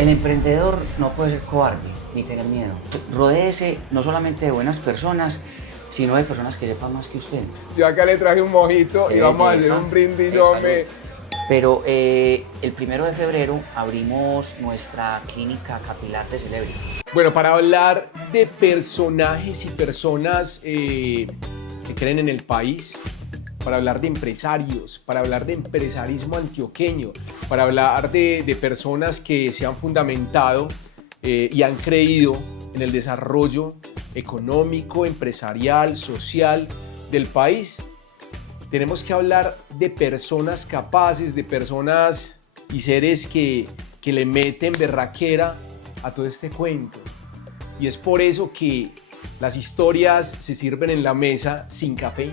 El emprendedor no puede ser cobarde ni tener miedo. Rodéese no solamente de buenas personas, sino de personas que sepan más que usted. Yo acá le traje un mojito y vamos a hacer un brindis, hombre. Pero el 1 de febrero abrimos nuestra clínica capilar de Celebrity. Bueno, para hablar de personajes y personas que creen en el país, para hablar de empresarios, para hablar de empresarismo antioqueño, para hablar de personas que se han fundamentado y han creído en el desarrollo económico, empresarial, social del país, tenemos que hablar de personas capaces, de personas y seres que le meten berraquera a todo este cuento. Y es por eso que las historias se sirven en la mesa sin café.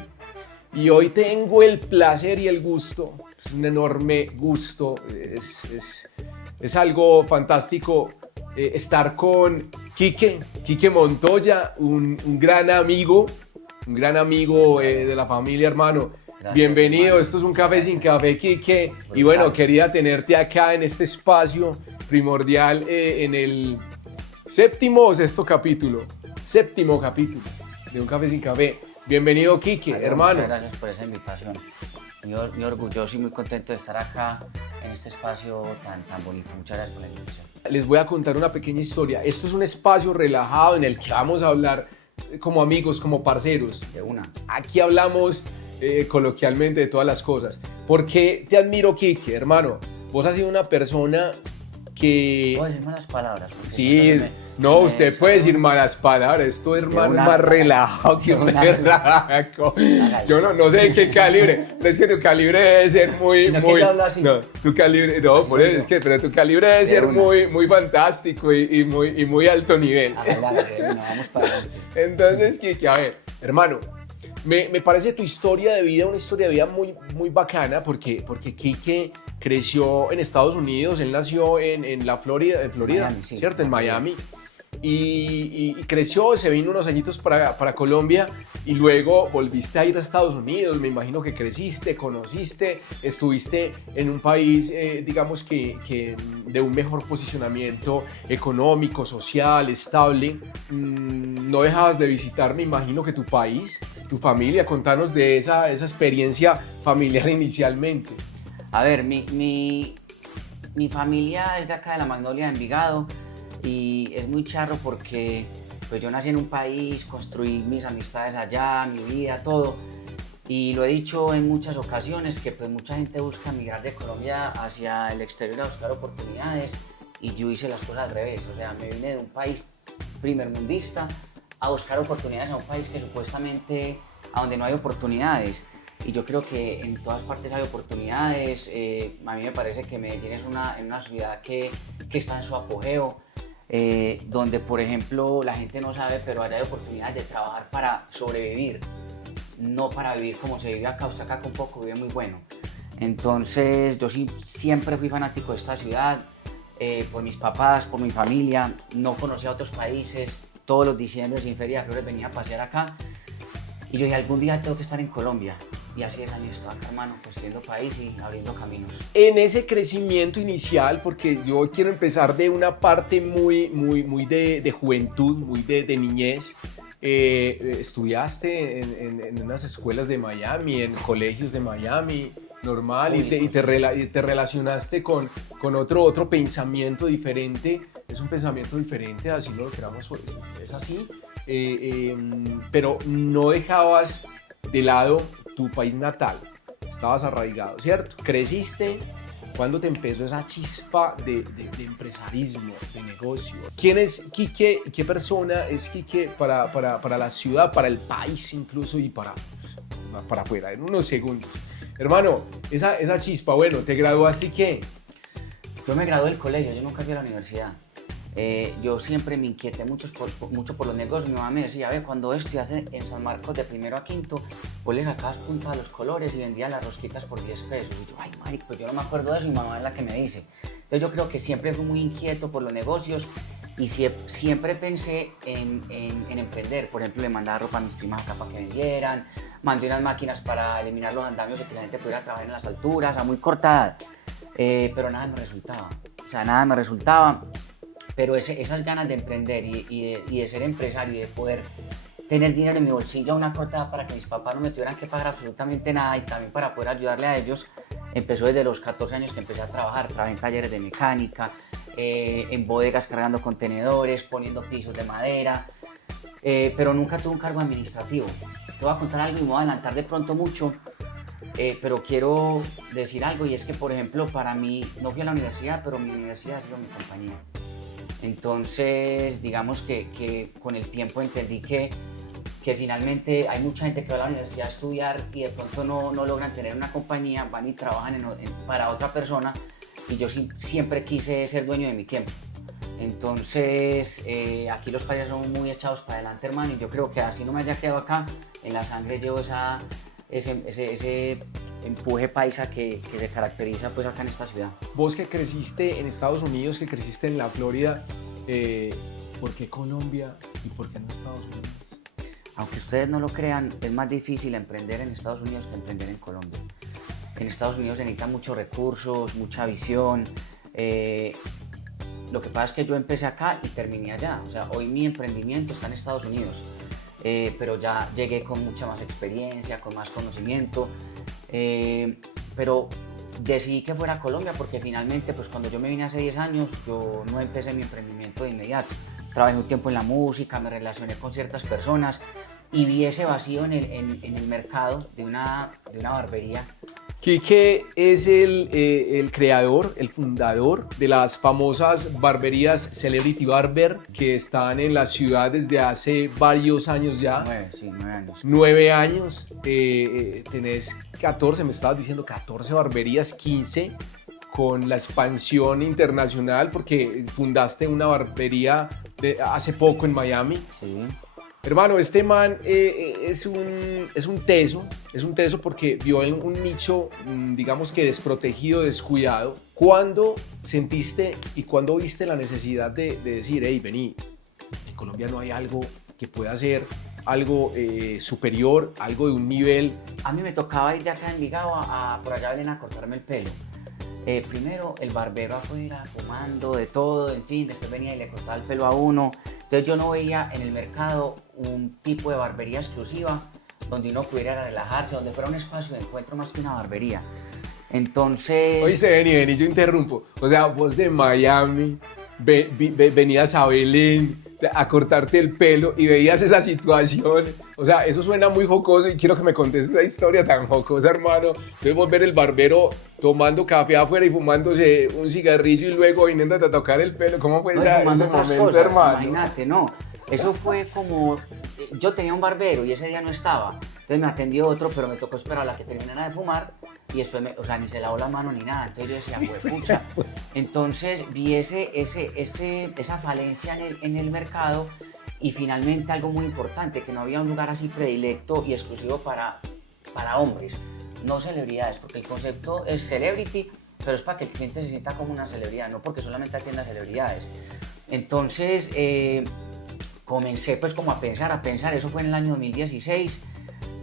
Y hoy tengo el placer y el gusto, es un enorme gusto, es algo fantástico estar con Quique Montoya, un gran amigo de la familia, hermano. Gracias, bienvenido, hermano. Esto es un café sin café, Quique. Y bueno, quería tenerte acá en este espacio primordial en el séptimo o sexto capítulo de un café sin café. Bienvenido, Quique, hermano. Muchas gracias por esa invitación. Muy orgulloso y muy contento de estar acá en este espacio tan bonito. Muchas gracias por la invitación. Les voy a contar una pequeña historia. Esto es un espacio relajado en el que vamos a hablar como amigos, como parceros. De una. Aquí hablamos coloquialmente de todas las cosas. ¿Por qué te admiro, Quique, hermano? Vos has sido una persona que... ¿Puedo decir malas palabras? Sí, no, usted puede decir malas palabras. Esto, hermano, es más relajado que un berraco. Yo no sé de qué calibre, pero es que tu calibre debe ser muy... No, tu calibre, no, por eso es que, pero tu calibre debe ser muy fantástico y muy alto nivel. Vamos para adelante. Entonces, Quique, a ver, hermano, me parece tu historia de vida una historia de vida muy bacana porque Quique creció en Estados Unidos, él nació en la Florida, Miami, sí, ¿cierto? En Miami. Y creció, se vino unos añitos para Colombia y luego volviste a ir a Estados Unidos. Me imagino que creciste, conociste, estuviste en un país, digamos que de un mejor posicionamiento económico, social, estable. No dejabas de visitar, me imagino que tu país, tu familia. Contanos de esa experiencia familiar inicialmente. A ver, mi familia es de acá de la Magnolia de Envigado. Y es muy charro porque pues yo nací en un país, construí mis amistades allá, mi vida, todo. Y lo he dicho en muchas ocasiones que pues mucha gente busca migrar de Colombia hacia el exterior a buscar oportunidades y yo hice las cosas al revés. O sea, me vine de un país primermundista a buscar oportunidades a un país que supuestamente a donde no hay oportunidades. Y yo creo que en todas partes hay oportunidades. A mí me parece que Medellín es una ciudad que está en su apogeo. Donde por ejemplo la gente no sabe, pero allá hay oportunidades de trabajar para sobrevivir, no para vivir como se vive acá. Usted acá con poco vive muy bueno. Entonces yo siempre fui fanático de esta ciudad, por mis papás, por mi familia. No conocía otros países, todos los diciembres y en Feria de Flores venía a pasear acá y yo dije algún día tengo que estar en Colombia. Y así es, años estoy acá, hermano, construyendo país y abriendo caminos. En ese crecimiento inicial, porque yo quiero empezar de una parte muy de juventud, muy de niñez. Estudiaste en unas escuelas de Miami, en colegios de Miami, normal, y te relacionaste con otro pensamiento diferente. Es un pensamiento diferente, así no lo queramos, es así. Pero no dejabas de lado tu país natal, estabas arraigado, ¿cierto? Creciste. ¿Cuándo te empezó esa chispa de empresarismo, de negocio? ¿Quién es Quique? ¿Qué persona es Quique para la ciudad, para el país incluso y para afuera? En unos segundos. Hermano, esa chispa, bueno, ¿te graduaste y qué? Yo me gradué del colegio, yo nunca fui a la universidad. Yo siempre me inquieté mucho por los negocios. Mi mamá me decía, cuando estudiaste en San Marcos de primero a quinto, vos le sacabas punta a los colores y vendías las rosquitas por 10 pesos. Y yo, ay, marico, pues yo no me acuerdo de eso, mi mamá es la que me dice. Entonces yo creo que siempre fui muy inquieto por los negocios y siempre pensé en emprender. Por ejemplo, le mandaba ropa a mis primas acá para que vendieran, mandé unas máquinas para eliminar los andamios y que la gente pudiera trabajar en las alturas a muy corta edad, pero nada me resultaba. o sea, nada me resultaba, pero esas ganas de emprender y de ser empresario y de poder tener dinero en mi bolsillo a una corta edad para que mis papás no me tuvieran que pagar absolutamente nada y también para poder ayudarle a ellos, empezó desde los 14 años que empecé a trabajar. Trabajé en talleres de mecánica, en bodegas cargando contenedores, poniendo pisos de madera, pero nunca tuve un cargo administrativo. Te voy a contar algo y me voy a adelantar de pronto mucho, pero quiero decir algo, y es que, por ejemplo, para mí, no fui a la universidad, pero mi universidad ha sido mi compañía. Entonces, digamos que con el tiempo entendí que finalmente hay mucha gente que va a la universidad a estudiar y de pronto no logran tener una compañía, van y trabajan para otra persona, y yo siempre quise ser dueño de mi tiempo. Entonces, aquí los países son muy echados para adelante, hermano, y yo creo que así no me haya quedado acá, en la sangre llevo ese empuje paisa que se caracteriza pues acá en esta ciudad. Vos que creciste en Estados Unidos, que creciste en la Florida, ¿por qué Colombia y por qué no Estados Unidos? Aunque ustedes no lo crean, es más difícil emprender en Estados Unidos que emprender en Colombia. En Estados Unidos se necesitan muchos recursos, mucha visión. Lo que pasa es que yo empecé acá y terminé allá. O sea, hoy mi emprendimiento está en Estados Unidos, pero ya llegué con mucha más experiencia, con más conocimiento. Pero decidí que fuera Colombia porque finalmente, pues cuando yo me vine hace 10 años, yo no empecé mi emprendimiento de inmediato. Trabajé un tiempo en la música, me relacioné con ciertas personas y vi ese vacío en el mercado de una barbería. Quique es el creador, el fundador de las famosas barberías Celebrity Barber, que están en la ciudad desde hace varios años ya. 9 años. 9 años. Tenés 14, me estabas diciendo 14 barberías, 15 con la expansión internacional, porque fundaste una barbería hace poco en Miami. Sí. Hermano, este man es un teso porque vio en un nicho, digamos que desprotegido, descuidado. ¿Cuándo sentiste y cuándo viste la necesidad de decir, hey, vení, en Colombia no hay algo que pueda ser algo superior, algo de un nivel? A mí me tocaba ir de acá de Envigado por allá a Belén a cortarme el pelo. Primero el barbero afuera fumando de todo, en fin, después venía y le cortaba el pelo a uno. Entonces yo no veía en el mercado un tipo de barbería exclusiva donde uno pudiera relajarse, donde fuera un espacio de encuentro más que una barbería. Entonces... Oíste, vení, yo interrumpo. O sea, vos de Miami venías a Belén a cortarte el pelo y veías esa situación. O sea, eso suena muy jocoso y quiero que me contes esa historia tan jocosa, hermano. Entonces vos ver el barbero tomando café afuera y fumándose un cigarrillo y luego viniendo a tocar el pelo. ¿Cómo fue ese momento, cosas, hermano? Imagínate, no. Eso fue como... Yo tenía un barbero y ese día no estaba. Entonces me atendió otro, pero me tocó esperar a la que terminara de fumar. Y después, o sea, ni se lavó la mano ni nada. Entonces yo decía, pucha. Entonces vi esa falencia en el mercado, y finalmente algo muy importante, que no había un lugar así predilecto y exclusivo para hombres, no celebridades, porque el concepto es celebrity, pero es para que el cliente se sienta como una celebridad, no porque solamente atienda celebridades. Entonces comencé pues como a pensar, eso fue en el año 2016.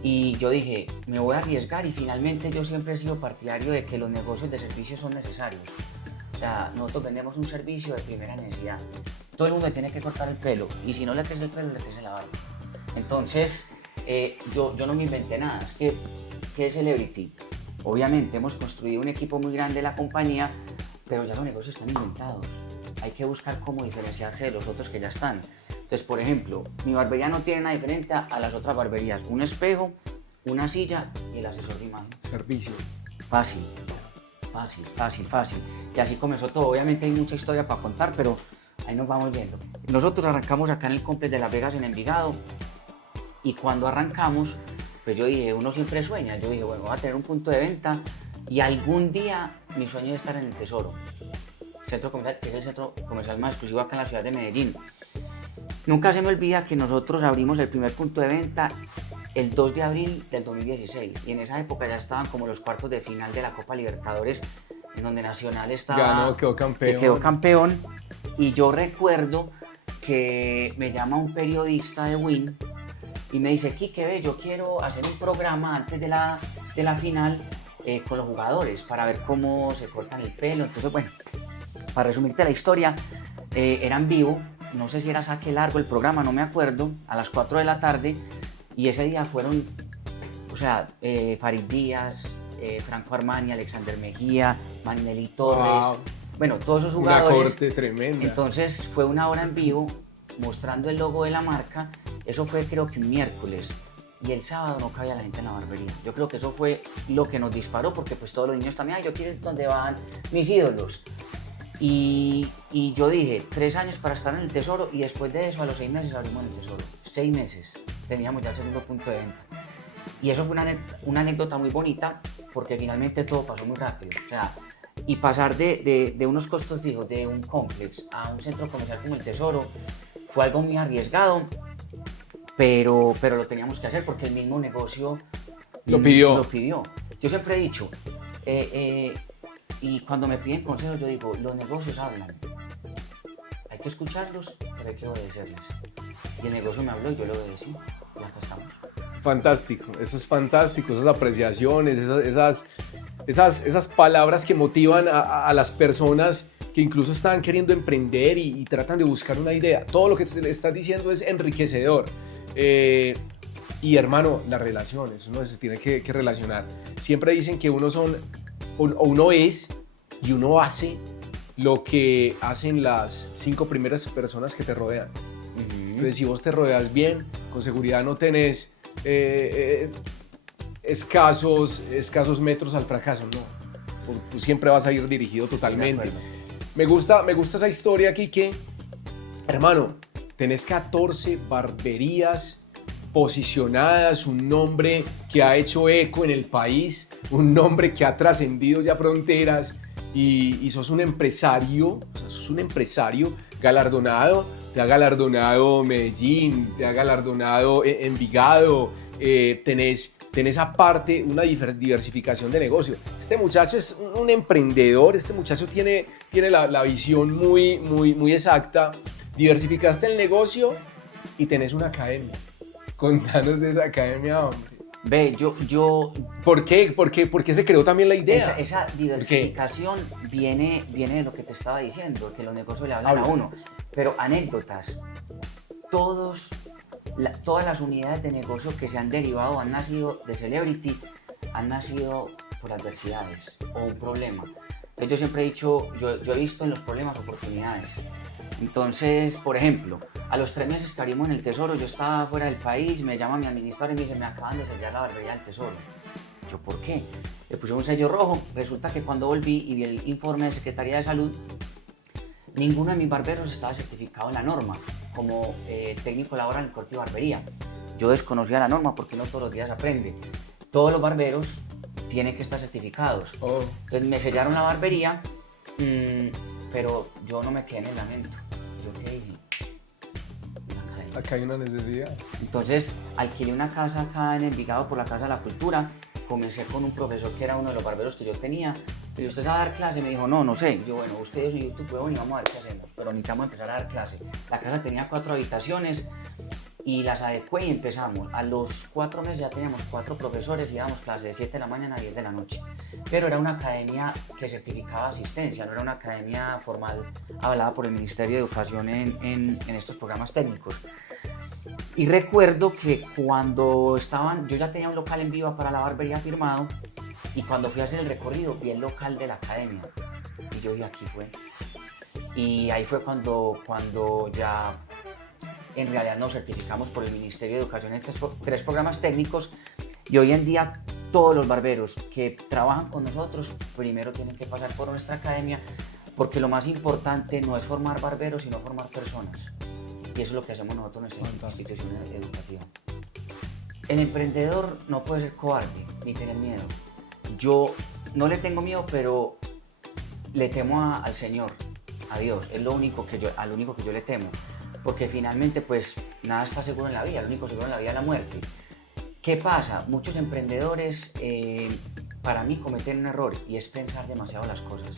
Y yo dije, me voy a arriesgar, y finalmente yo siempre he sido partidario de que los negocios de servicios son necesarios. O sea, nosotros vendemos un servicio de primera necesidad. Todo el mundo tiene que cortar el pelo, y si no le crece el pelo, le crece la barba. Entonces, yo no me inventé nada. Es que, ¿qué es Celebrity? Obviamente hemos construido un equipo muy grande de la compañía, pero ya los negocios están inventados. Hay que buscar cómo diferenciarse de los otros que ya están. Entonces, por ejemplo, mi barbería no tiene nada diferente a las otras barberías. Un espejo, una silla y el asesor de imagen. Servicio. Fácil. Y así comenzó todo. Obviamente hay mucha historia para contar, pero ahí nos vamos viendo. Nosotros arrancamos acá en el complejo de Las Vegas en Envigado, y cuando arrancamos, pues yo dije, uno siempre sueña. Yo dije, bueno, voy a tener un punto de venta y algún día mi sueño es estar en el Tesoro, centro comercial, que es el centro comercial más exclusivo acá en la ciudad de Medellín. Nunca se me olvida que nosotros abrimos el primer punto de venta el 2 de abril del 2016, y en esa época ya estaban como los cuartos de final de la Copa Libertadores, en donde Nacional quedó campeón. Y yo recuerdo que me llama un periodista de Win y me dice, Quique, ve, yo quiero hacer un programa antes de la final con los jugadores para ver cómo se cortan el pelo. Entonces, bueno, para resumirte la historia, era en vivo, no sé si era saque largo el programa, no me acuerdo, a las 4 de la tarde, y ese día fueron, o sea, Farid Díaz, Franco Armani, Alexander Mejía, Magnelli Torres, Wow. bueno, todos esos jugadores. Una corte tremenda. Entonces fue una hora en vivo mostrando el logo de la marca, eso fue creo que un miércoles, y el sábado no cabía la gente en la barbería. Yo creo que eso fue lo que nos disparó, porque pues todos los niños también, ay, yo quiero ir donde van mis ídolos. Y yo dije, 3 años para estar en el Tesoro, y después de eso, a los 6 meses abrimos el Tesoro. 6 meses, teníamos ya el segundo punto de venta. Y eso fue una anécdota muy bonita, porque finalmente todo pasó muy rápido. O sea, y pasar de unos costos fijos de un complex a un centro comercial como el Tesoro fue algo muy arriesgado, pero lo teníamos que hacer porque el mismo negocio Lo pidió. lo pidió. Yo siempre he dicho, y cuando me piden consejos yo digo, los negocios hablan, hay que escucharlos, pero hay que obedecerles. Y el negocio me habló y yo le obedecí, y acá estamos. Fantástico, eso es fantástico, esas apreciaciones, esas palabras que motivan a las personas que incluso están queriendo emprender y tratan de buscar una idea. Todo lo que le estás diciendo es enriquecedor. Y hermano, las relaciones, uno se tiene que relacionar. Siempre dicen que uno es y uno hace lo que hacen las 5 primeras personas que te rodean. Entonces, si vos te rodeas bien, con seguridad no tenés escasos metros al fracaso, no. Tú siempre vas a ir dirigido totalmente. Me gusta esa historia, Quique. Hermano, tenés 14 barberías posicionadas, un nombre que ha hecho eco en el país, un nombre que ha trascendido ya fronteras y sos un empresario, galardonado. Te ha galardonado Medellín, te ha galardonado Envigado, tenés aparte una diversificación de negocio. Este muchacho es un emprendedor, este muchacho tiene la visión muy exacta. Diversificaste el negocio y tenés una academia. Contanos de esa academia, hombre. Ve, yo ¿Por qué? ¿Por qué se creó también la idea? esa diversificación viene de lo que te estaba diciendo, que los negocios le hablan a uno. Pero anécdotas, todas las unidades de negocio que se han derivado, han nacido de Celebrity, han nacido por adversidades o un problema. Entonces yo siempre he dicho, yo he visto en los problemas oportunidades. Entonces, por ejemplo, a los 3 meses que abrimos en el Tesoro, yo estaba fuera del país, me llama mi administrador y me dice, me acaban de sellar la barbería del Tesoro. Yo, ¿por qué? Le puse un sello rojo. Resulta que cuando volví y vi el informe de Secretaría de Salud, ninguno de mis barberos estaba certificado en la norma como técnico laboral en corte y barbería. Yo desconocía la norma porque no todos los días aprende. Todos los barberos tienen que estar certificados. Entonces me sellaron la barbería, pero yo no me quedé en el lamento. Yo qué dije, Acá hay una necesidad. Entonces alquilé una casa acá en Envigado por la Casa de la Cultura. Comencé con un profesor que era uno de los barberos que yo tenía. Y usted sabe dar clase, me dijo, no sé. Yo, bueno, ustedes en YouTube, bueno, y vamos a ver qué hacemos. Pero necesitamos empezar a dar clase. La casa tenía 4 habitaciones y las adecué y empezamos. A los 4 meses ya teníamos 4 profesores y dábamos clase de 7 de la mañana a 10 de la noche. Pero era una academia que certificaba asistencia, no era una academia formal avalada por el Ministerio de Educación en estos programas técnicos. Y recuerdo que cuando yo ya tenía un local en Viva para la barbería firmado, y cuando fui a hacer el recorrido vi el local de la academia y yo dije, aquí fue. Y ahí fue cuando ya en realidad nos certificamos por el Ministerio de Educación en 3 programas técnicos, y hoy en día todos los barberos que trabajan con nosotros primero tienen que pasar por nuestra academia, porque lo más importante no es formar barberos sino formar personas, y eso es lo que hacemos nosotros en nuestra institución educativa. El emprendedor no puede ser cobarde ni tener miedo. Yo no le tengo miedo, pero le temo al Señor, a Dios. Es al único que yo le temo. Porque finalmente, pues, nada está seguro en la vida. Lo único seguro en la vida es la muerte. ¿Qué pasa? Muchos emprendedores, para mí, cometen un error, y es pensar demasiado las cosas.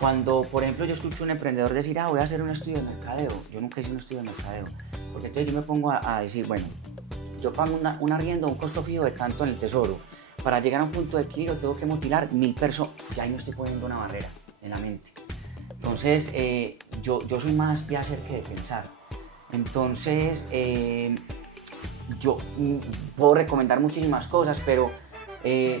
Cuando, por ejemplo, yo escucho a un emprendedor decir, voy a hacer un estudio de mercadeo. Yo nunca hice un estudio de mercadeo. Porque entonces yo me pongo a decir, bueno, yo pago un arriendo, un costo fijo de tanto en el Tesoro. Para llegar a un punto de equilibrio tengo que motilar 1000 personas. Ya ahí me estoy poniendo una barrera en la mente. Entonces, yo soy más de hacer que de pensar. Entonces, yo puedo recomendar muchísimas cosas, pero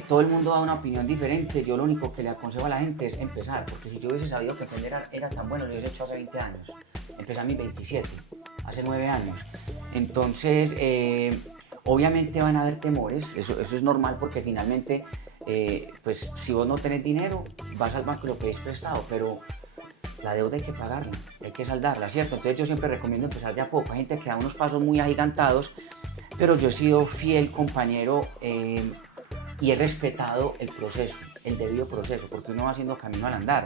todo el mundo da una opinión diferente. Yo lo único que le aconsejo a la gente es empezar, porque si yo hubiese sabido que aprender era tan bueno, lo hubiese hecho hace 20 años. Empecé a mis 27, hace 9 años. Entonces, obviamente van a haber temores, eso es normal, porque finalmente, pues si vos no tenés dinero, vas al banco y lo pedís prestado, pero la deuda hay que pagarla, hay que saldarla, ¿cierto? Entonces yo siempre recomiendo empezar de a poco. Hay gente que da unos pasos muy agigantados, pero yo he sido fiel compañero y he respetado el proceso, el debido proceso, porque uno va haciendo camino al andar.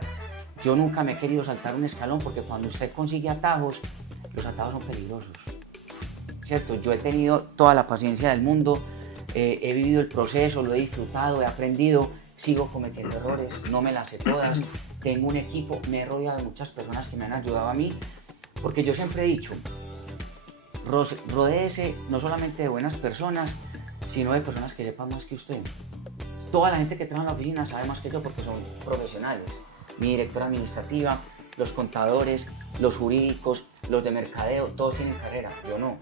Yo nunca me he querido saltar un escalón, porque cuando usted consigue atajos, los atajos son peligrosos, ¿cierto? Yo he tenido toda la paciencia del mundo, he vivido el proceso, lo he disfrutado, he aprendido, sigo cometiendo errores, no me las sé todas, tengo un equipo, me he rodeado de muchas personas que me han ayudado a mí, porque yo siempre he dicho, rodéese no solamente de buenas personas, sino de personas que sepan más que usted. Toda la gente que trabaja en la oficina sabe más que yo, porque son profesionales. Mi directora administrativa, los contadores, los jurídicos, los de mercadeo, todos tienen carrera, yo no.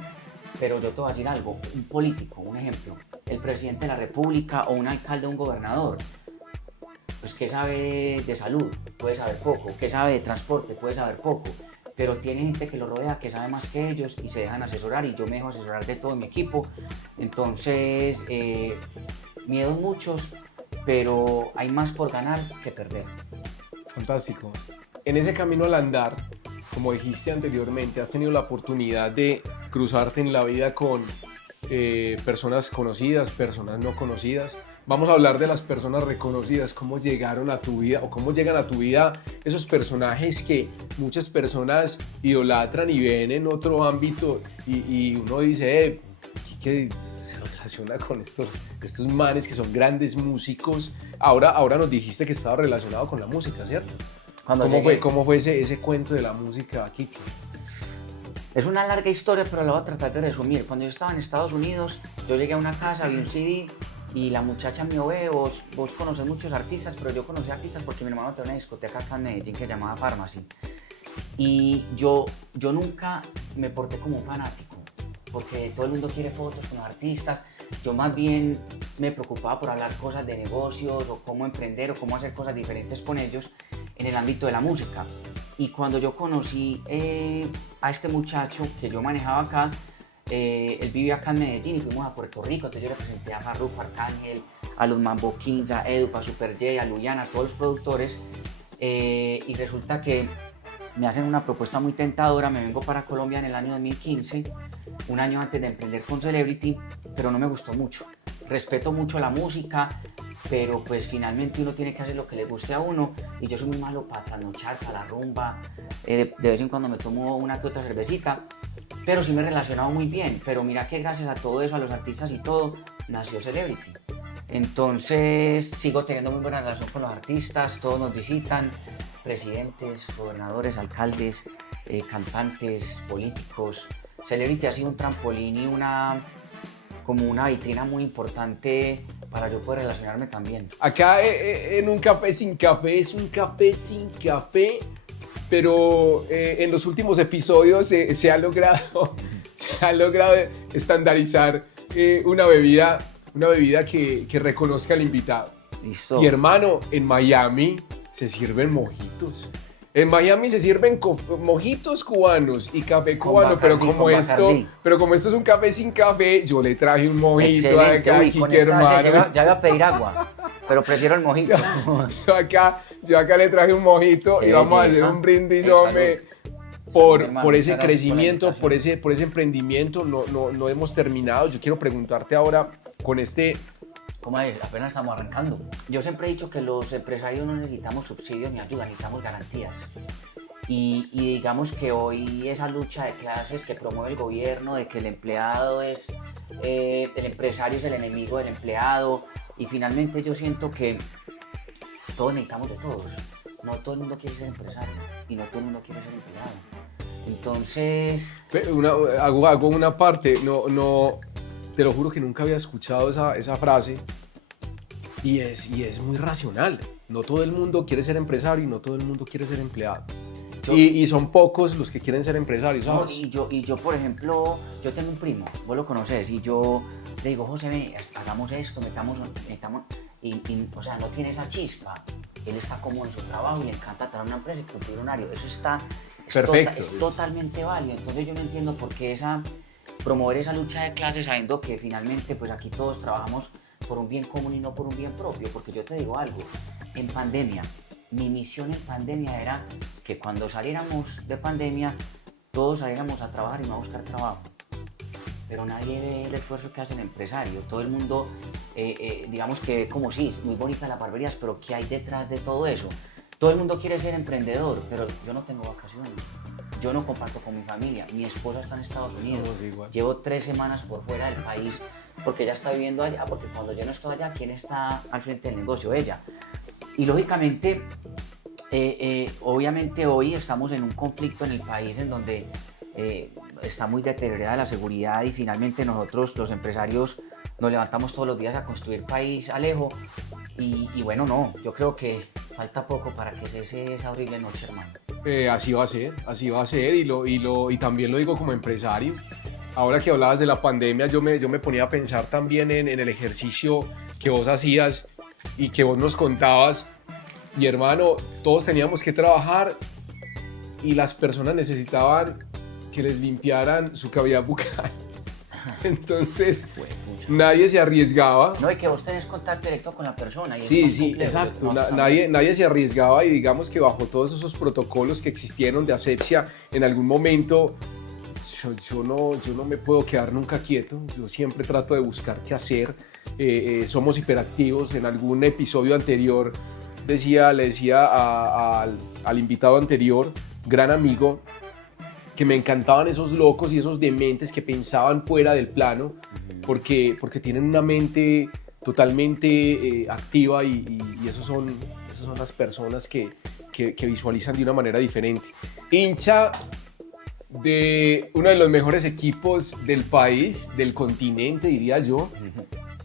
Pero yo te voy a decir algo, un político, un ejemplo, el presidente de la República o un alcalde o un gobernador, pues ¿qué sabe de salud? Puede saber poco. ¿Qué sabe de transporte? Puede saber poco. Pero tiene gente que lo rodea que sabe más que ellos y se dejan asesorar, y yo me dejo asesorar de todo mi equipo. Entonces, miedos muchos, pero hay más por ganar que perder. Fantástico. En ese camino al andar, como dijiste anteriormente, has tenido la oportunidad de cruzarte en la vida con personas conocidas, personas no conocidas. Vamos a hablar de las personas reconocidas, cómo llegaron a tu vida o cómo llegan a tu vida esos personajes que muchas personas idolatran y ven en otro ámbito, y uno dice, ¿qué se relaciona con estos manes que son grandes músicos? Ahora nos dijiste que estaba relacionado con la música, ¿cierto? ¿Cómo fue ese cuento de la música, Kike? Es una larga historia, pero la voy a tratar de resumir. Cuando yo estaba en Estados Unidos, yo llegué a una casa, vi un CD, y la muchacha me dijo, vos conoces muchos artistas, pero yo conocí artistas porque mi hermano tenía una discoteca acá en Medellín que se llamaba Pharmacy. Y yo nunca me porté como un fanático, porque todo el mundo quiere fotos con los artistas. Yo más bien me preocupaba por hablar cosas de negocios, o cómo emprender, o cómo hacer cosas diferentes con ellos en el ámbito de la música. Y cuando yo conocí a este muchacho que yo manejaba acá, él vivía acá en Medellín y fuimos a Puerto Rico. Entonces yo le presenté a Farruko, a Arcángel, a los Mambo Kings, a Edu, a Super J, a Luyan, a todos los productores, y resulta que me hacen una propuesta muy tentadora. Me vengo para Colombia en el año 2015, un año antes de emprender con Celebrity, pero no me gustó mucho. Respeto mucho la música, pero pues finalmente uno tiene que hacer lo que le guste a uno, y yo soy muy malo para trasnochar, para la rumba, de vez en cuando me tomo una que otra cervecita, pero sí me he relacionado muy bien. Pero mira que gracias a todo eso, a los artistas y todo, nació Celebrity. Entonces sigo teniendo muy buena relación con los artistas, todos nos visitan, presidentes, gobernadores, alcaldes, cantantes, políticos. Celebrity ha sido un trampolín y como una vitrina muy importante para yo poder relacionarme también. Acá en Un Café Sin Café es un café sin café, pero en los últimos episodios se ha logrado estandarizar una bebida que reconozca al invitado. Listo. Y hermano, en Miami se sirven mojitos. En Miami se sirven mojitos cubanos y café cubano, pero como esto es un café sin café, yo le traje un mojito acá, Kike, hermano. Ya iba a pedir agua, pero prefiero el mojito. Yo acá le traje un mojito y vamos a hacer un brindis, hombre, por ese crecimiento, por ese emprendimiento. No hemos terminado. Yo quiero preguntarte ahora con este... ¿Cómo es? Apenas estamos arrancando. Yo siempre he dicho que los empresarios no necesitamos subsidios ni ayuda, necesitamos garantías. Y digamos que hoy esa lucha de clases que promueve el gobierno, de que el empleado el empresario es el enemigo del empleado, y finalmente yo siento que todos necesitamos de todos. No todo el mundo quiere ser empresario y no todo el mundo quiere ser empleado. Entonces... Hago una parte, no, te lo juro que nunca había escuchado esa frase, y es muy racional. No todo el mundo quiere ser empresario y no todo el mundo quiere ser empleado. y son pocos los que quieren ser empresarios, No, ¿sabes? y yo, por ejemplo, yo tengo un primo, vos lo conoces, y yo le digo, José, ve, hagamos esto, metamos, o sea, no tiene esa chispa. Él está cómodo en su trabajo y le encanta traer una empresa y cumplir un horario. Eso está, Perfecto. es totalmente válido. Entonces yo no entiendo por qué promover esa lucha de clases sabiendo que finalmente pues aquí todos trabajamos por un bien común y no por un bien propio. Porque yo te digo algo, en pandemia, mi misión en pandemia era que cuando saliéramos de pandemia, todos saliéramos a trabajar y no a buscar trabajo. Pero nadie ve el esfuerzo que hace el empresario. Todo el mundo, digamos que ve como sí, muy bonitas las barberías, pero ¿qué hay detrás de todo eso? Todo el mundo quiere ser emprendedor, pero yo no tengo vacaciones. Yo no comparto con mi familia. Mi esposa está en Estados Unidos. Llevo 3 semanas por fuera del país porque ella está viviendo allá, porque cuando yo no estoy allá, ¿quién está al frente del negocio? Ella. Y lógicamente, obviamente hoy estamos en un conflicto en el país en donde está muy deteriorada la seguridad y finalmente nosotros los empresarios nos levantamos todos los días a construir país, Alejo, y bueno, no, yo creo que falta poco para que cese esa horrible noche, hermano. Así va a ser y también lo digo como empresario. Ahora que hablabas de la pandemia, yo me ponía a pensar también en el ejercicio que vos hacías y que vos nos contabas. Y hermano, todos teníamos que trabajar y las personas necesitaban que les limpiaran su cavidad bucal. Entonces, nadie se arriesgaba. No, y que vos tenés contacto directo con la persona. Y Sí, es sí, complejo, exacto. ¿no? Nadie se arriesgaba y digamos que bajo todos esos protocolos que existieron de asepsia, en algún momento yo no me puedo quedar nunca quieto. Yo siempre trato de buscar qué hacer. Somos hiperactivos. En algún episodio anterior le decía al invitado anterior, gran amigo, que me encantaban esos locos y esos dementes que pensaban fuera del plano, porque tienen una mente totalmente activa y esas son las personas que visualizan de una manera diferente. Hincha de uno de los mejores equipos del país, del continente, diría yo.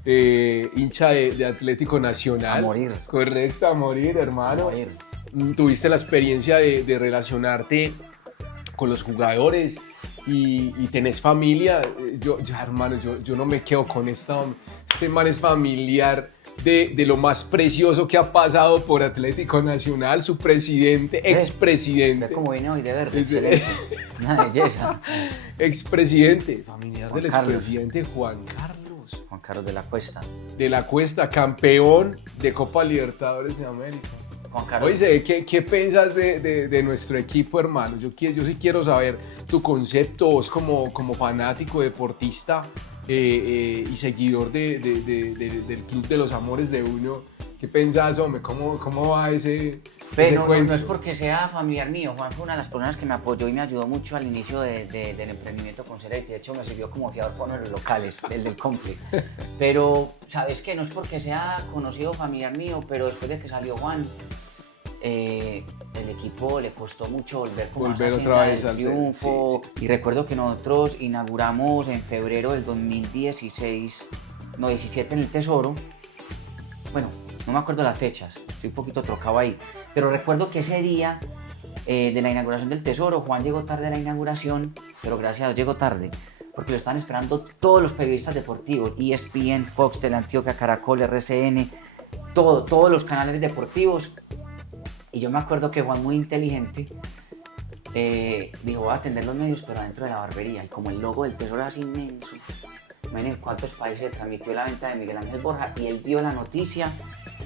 Hincha de Atlético Nacional. A morir. Correcto, a morir, hermano. A morir. Tuviste la experiencia de relacionarte con los jugadores y tenés familia. Hermano, yo no me quedo con este man es familiar de lo más precioso que ha pasado por Atlético Nacional, su presidente, expresidente. Ve cómo viene hoy de verde, excelente. Una belleza. Expresidente, familiar Juan del Carlos. expresidente Juan Carlos. Juan Carlos de la Cuesta. De la Cuesta, campeón de Copa Libertadores de América. Juan Carlos. Oye, ¿qué piensas de nuestro equipo, hermano? Yo sí quiero saber tu concepto, vos como fanático, deportista y seguidor del Club de los Amores de Uno. ¿Qué pensás, hombre? ¿Cómo va ese Pero cuento? no es porque sea familiar mío. Juan fue una de las personas que me apoyó y me ayudó mucho al inicio del emprendimiento con Celebrity. De hecho, me sirvió como fiador para uno de los locales, el del complex. Pero, ¿sabes qué? No es porque sea conocido familiar mío, pero después de que salió Juan, el equipo le costó mucho volver como Volver a esa otra senda vez del al triunfo. sí. Y recuerdo que nosotros inauguramos en febrero del 17 en el Tesoro. Bueno, no me acuerdo las fechas, estoy un poquito trocado ahí, pero recuerdo que ese día de la inauguración del Tesoro, Juan llegó tarde a la inauguración, pero gracias a Dios llegó tarde, porque lo estaban esperando todos los periodistas deportivos, ESPN, Fox, Teleantioquia, Caracol, RCN, todos los canales deportivos. Y yo me acuerdo que Juan, muy inteligente, dijo, voy a atender los medios, pero adentro de la barbería, y como el logo del Tesoro era así inmenso, miren cuántos países transmitió la venta de Miguel Ángel Borja, y él dio la noticia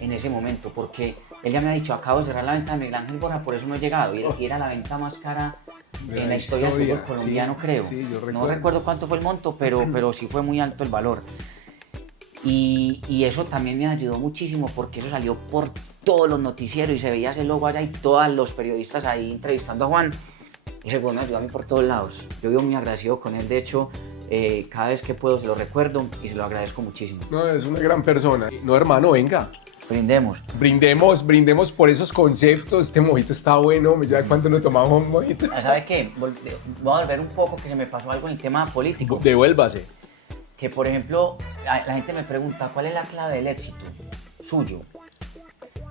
en ese momento, porque él ya me ha dicho, acabo de cerrar la venta de Miguel Ángel Borja, por eso no he llegado, y era la venta más cara en la historia del fútbol colombiano, sí, creo. Sí, no recuerdo cuánto fue el monto, pero sí fue muy alto el valor. Y eso también me ayudó muchísimo, porque eso salió por todos los noticieros y se veía ese logo allá y todos los periodistas ahí entrevistando a Juan. Ese Juan me ayudó a mí por todos lados. Yo vivo muy agradecido con él, de hecho, cada vez que puedo se lo recuerdo y se lo agradezco muchísimo. No, es una gran persona. No, hermano, venga. Brindemos. Brindemos por esos conceptos. Este mojito está bueno. Ya cuánto no tomamos un mojito. ¿Sabe qué? Voy a volver un poco, que se me pasó algo en el tema político. Devuélvase. Que, por ejemplo, la gente me pregunta, ¿cuál es la clave del éxito suyo?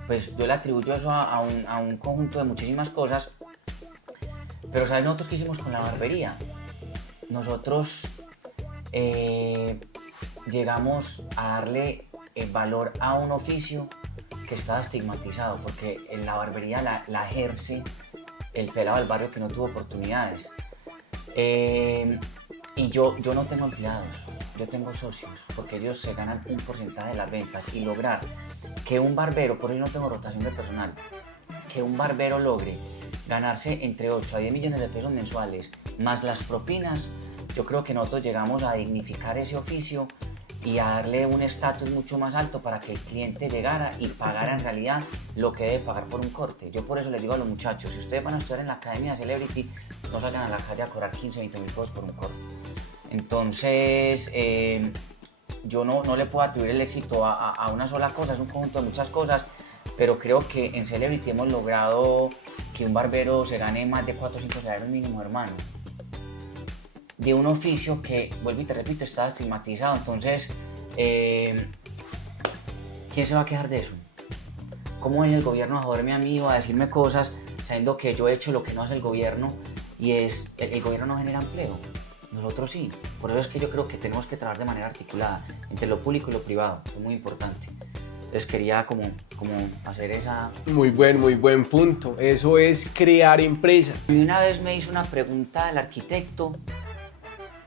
Pues yo le atribuyo eso a un conjunto de muchísimas cosas, Pero ¿sabes nosotros qué hicimos con la barbería? Nosotros llegamos a darle valor a un oficio que estaba estigmatizado, porque en la barbería la ejerce el pelado del barrio que no tuvo oportunidades. Y yo no tengo empleados, yo tengo socios, porque ellos se ganan un porcentaje de las ventas, y lograr que un barbero, por eso no tengo rotación de personal, que un barbero logre ganarse entre 8 a 10 millones de pesos mensuales, más las propinas, yo creo que nosotros llegamos a dignificar ese oficio y a darle un estatus mucho más alto para que el cliente llegara y pagara en realidad lo que debe pagar por un corte. Yo por eso les digo a los muchachos, si ustedes van a estudiar en la Academia de Celebrity, no salgan a la calle a cobrar 15, 20 mil pesos por un corte. Entonces, yo no le puedo atribuir el éxito a una sola cosa, es un conjunto de muchas cosas, pero creo que en Celebrity hemos logrado que un barbero se gane más de 4 o 5 salarios mínimos, hermano, de un oficio que, vuelvo y te repito, estaba estigmatizado. Entonces, ¿quién se va a quejar de eso? ¿Cómo viene el gobierno a joderme a mí o a decirme cosas sabiendo que yo he hecho lo que no hace el gobierno? Y es, el gobierno no genera empleo, nosotros sí. Por eso es que yo creo que tenemos que trabajar de manera articulada entre lo público y lo privado, es muy importante. Entonces quería como hacer esa... Muy buen punto. Eso es crear empresa. Y una vez me hizo una pregunta el arquitecto,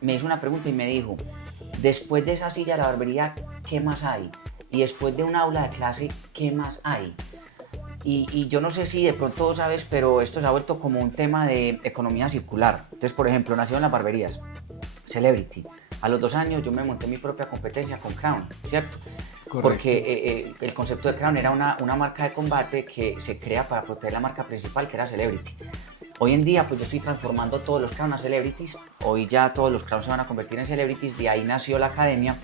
y me dijo, después de esa silla de la barbería, ¿qué más hay? Y después de un aula de clase, ¿qué más hay? Y yo no sé si de pronto sabes, pero esto se ha vuelto como un tema de economía circular. Entonces, por ejemplo, nació en las barberías, Celebrity. A los 2 años yo me monté mi propia competencia con Crown, ¿cierto? Correcto. Porque el concepto de Crown era una marca de combate que se crea para proteger la marca principal, que era Celebrity. Hoy en día, pues yo estoy transformando todos los Crown a Celebrities. Hoy ya todos los Crown se van a convertir en Celebrities. De ahí nació la academia.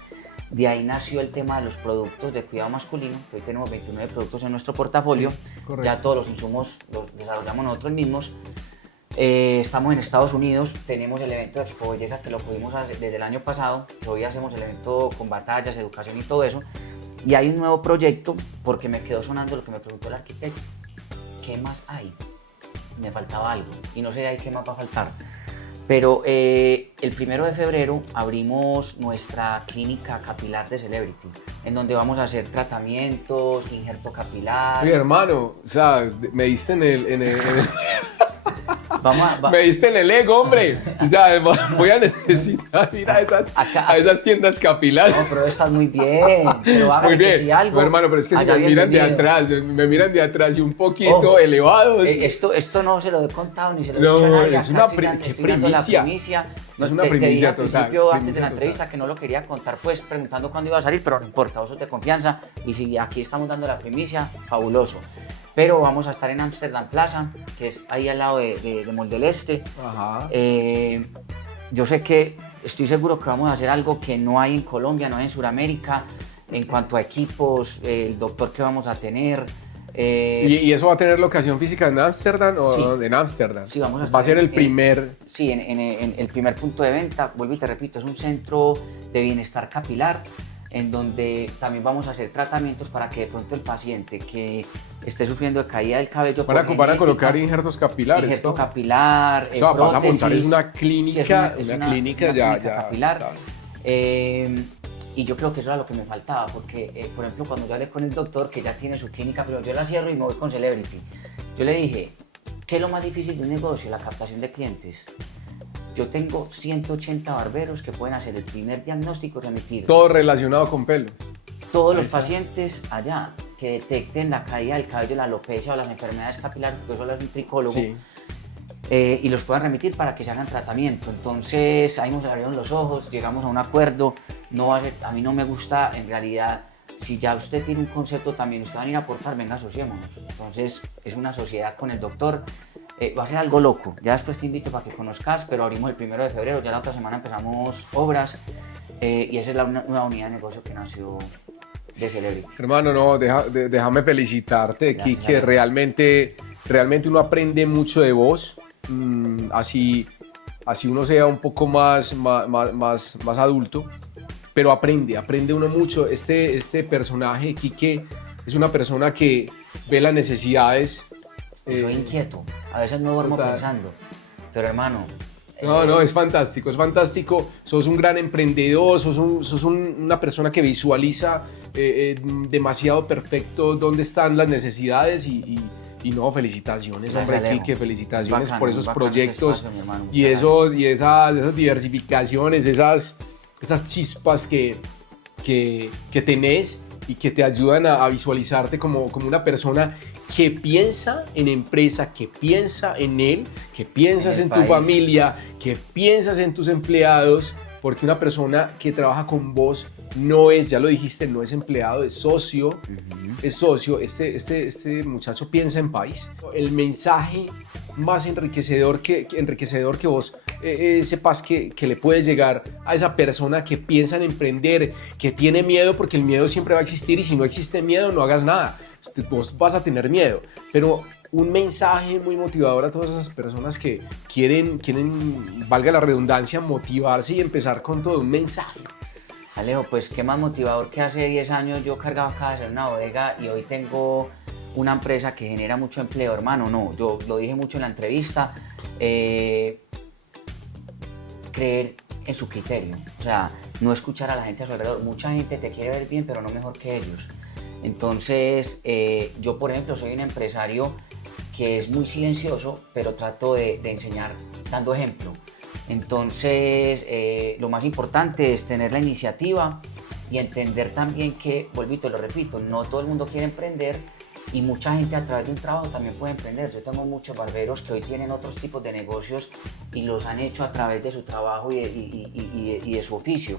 De ahí nació el tema de los productos de cuidado masculino. Hoy tenemos 29 productos en nuestro portafolio. Sí, ya todos los insumos los desarrollamos nosotros mismos. Estamos en Estados Unidos. Tenemos el evento de Expo Belleza que lo pudimos hacer desde el año pasado. Hoy hacemos el evento con batallas, educación y todo eso. Y hay un nuevo proyecto porque me quedó sonando lo que me preguntó el arquitecto. ¿Qué más hay? Me faltaba algo y no sé de ahí qué más va a faltar. Pero el 1 de febrero abrimos nuestra clínica capilar de Celebrity, en donde vamos a hacer tratamientos, injerto capilar. Oye, hermano, o sea, me diste en el... Me diste en el ego, hombre. O sea, voy a necesitar ir a esas tiendas capilares. No, pero estás muy bien. Pero muy bien. Si algo, no, hermano, pero es que si me miran de atrás y un poquito elevados. Esto no se lo he contado ni se lo he dicho a nadie. Es una primicia. No es una primicia total. Principio, antes de la entrevista, que no lo quería contar, pues preguntando cuándo iba a salir, pero no importa, vos sos de confianza. Y si aquí estamos dando la primicia, fabuloso. Pero vamos a estar en Amsterdam Plaza, que es ahí al lado de Mall del Este. Ajá. Yo sé que, estoy seguro que vamos a hacer algo que no hay en Colombia, no hay en Sudamérica, en cuanto a equipos, el doctor que vamos a tener. ¿Y eso va a tener locación física en Amsterdam o sí, en Amsterdam? Sí, vamos a va a ser el primer... Sí, en el primer punto de venta. Vuelvo y te repito, es un centro de bienestar capilar, en donde también vamos a hacer tratamientos para que de pronto el paciente que esté sufriendo de caída del cabello van a colocar injertos capilares. Injerto capilar, o sea, prótesis, vas a montar es una clínica, sí, una clínica ya capilar. Y yo creo que eso era lo que me faltaba, porque, por ejemplo, cuando yo hablé con el doctor, que ya tiene su clínica, pero yo la cierro y me voy con Celebrity, yo le dije, ¿qué es lo más difícil de un negocio? La captación de clientes. Yo tengo 180 barberos que pueden hacer el primer diagnóstico y remitir. Todo relacionado con pelo. Todos los pacientes allá que detecten la caída del cabello, la alopecia o las enfermedades capilares, porque eso lo es un tricólogo, sí. Y los puedan remitir para que se hagan tratamiento. Entonces ahí nos abrieron los ojos, llegamos a un acuerdo. No va a ser, a mí no me gusta, en realidad, si ya usted tiene un concepto también, usted va a ir a aportar, venga, asociémonos. Entonces es una sociedad con el doctor. Va a ser algo loco, ya después te invito para que conozcas, pero abrimos el 1 de febrero, ya la otra semana empezamos obras y esa es la nueva unidad de negocio que nació de Celebrity. Hermano, no, déjame felicitarte, Quique, realmente uno aprende mucho de vos, así uno sea un poco más adulto, pero aprende uno mucho. Este personaje, Quique, es una persona que ve las necesidades. Soy inquieto, a veces no duermo pensando. Pero hermano... No, es fantástico, es fantástico. Sos un gran emprendedor, sos una persona que visualiza demasiado perfecto dónde están las necesidades y no, felicitaciones, Gracias, hombre, Alejo. Kike, felicitaciones Bacano, por esos bacano ese proyectos espacio, mi hermano. y, Muchas esas diversificaciones, esas chispas que tenés y que te ayudan a visualizarte como una persona que piensa en empresa, que piensa en él, que piensas En el en tu país. familia, que piensas en tus empleados, porque una persona que trabaja con vos no es, ya lo dijiste, no es empleado, es socio, es socio. Este muchacho piensa en país. El mensaje más enriquecedor que vos sepas que le puede llegar a esa persona que piensa en emprender, que tiene miedo, porque el miedo siempre va a existir y si no existe miedo no hagas nada, vos vas a tener miedo, pero un mensaje muy motivador a todas esas personas que quieren, valga la redundancia, motivarse y empezar con todo, un mensaje. Alejo, pues qué más motivador que hace 10 años yo cargaba acá de hacer una bodega y hoy tengo una empresa que genera mucho empleo, hermano. No, yo lo dije mucho en la entrevista, creer en su criterio, o sea, no escuchar a la gente a su alrededor. Mucha gente te quiere ver bien, pero no mejor que ellos. Entonces, yo por ejemplo soy un empresario que es muy silencioso, pero trato de enseñar dando ejemplo. Entonces, lo más importante es tener la iniciativa y entender también que, vuelvo y te lo repito, no todo el mundo quiere emprender y mucha gente a través de un trabajo también puede emprender. Yo tengo muchos barberos que hoy tienen otros tipos de negocios y los han hecho a través de su trabajo y de su oficio.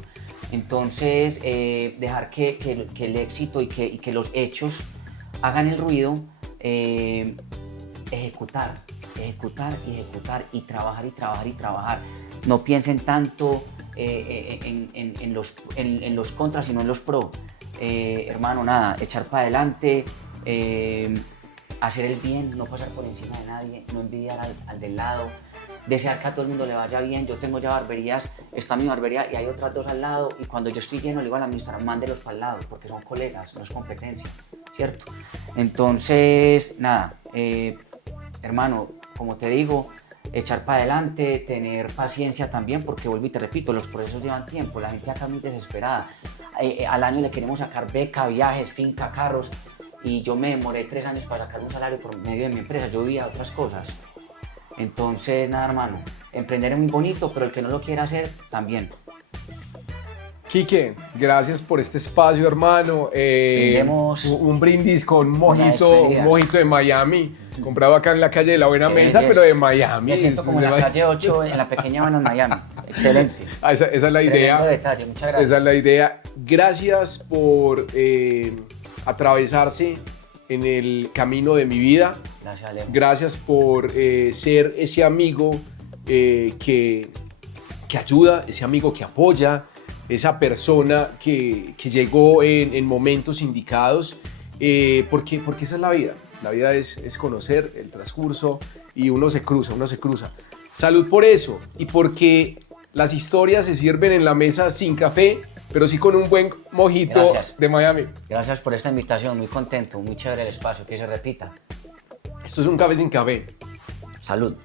Entonces, dejar que el éxito y que los hechos hagan el ruido, ejecutar y trabajar. No piensen tanto en los contras, sino en los pro. Hermano, nada, echar para adelante, hacer el bien, no pasar por encima de nadie, no envidiar al del lado, desear que a todo el mundo le vaya bien. Yo tengo ya barberías, está mi barbería y hay otras 2 al lado, y cuando yo estoy lleno le digo al administrador, mándelos para el lado, porque son colegas, no es competencia, ¿cierto? Entonces, nada, hermano, como te digo, echar para adelante, tener paciencia también, porque vuelvo y te repito, los procesos llevan tiempo, la gente acá es muy desesperada. Al año le queremos sacar beca, viajes, finca, carros, y yo me demoré 3 años para sacar un salario por medio de mi empresa, yo vivía otras cosas. Entonces, nada, hermano, emprender es muy bonito, pero el que no lo quiera hacer, también. Quique, gracias por este espacio, hermano. Brindemos un brindis con una mojito, despedida. un mojito de Miami, comprado acá en la calle de la Buena Qué Mesa, belleza. pero de Miami. Me siento como en la calle 8, en la pequeña Habana en Miami. Excelente. Esa es la idea. Tremendo detalle, muchas gracias. Esa es la idea. Gracias por atravesarse en el camino de mi vida. Gracias, Alejo. Gracias por ser ese amigo que ayuda, ese amigo que apoya, esa persona que llegó en momentos indicados, porque esa es la vida. La vida es conocer el transcurso y uno se cruza. Salud por eso y porque las historias se sirven en la mesa sin café, pero sí con un buen mojito Gracias. de Miami. Gracias por esta invitación, muy contento, muy chévere el espacio, que se repita. Esto es un café sin café. Salud.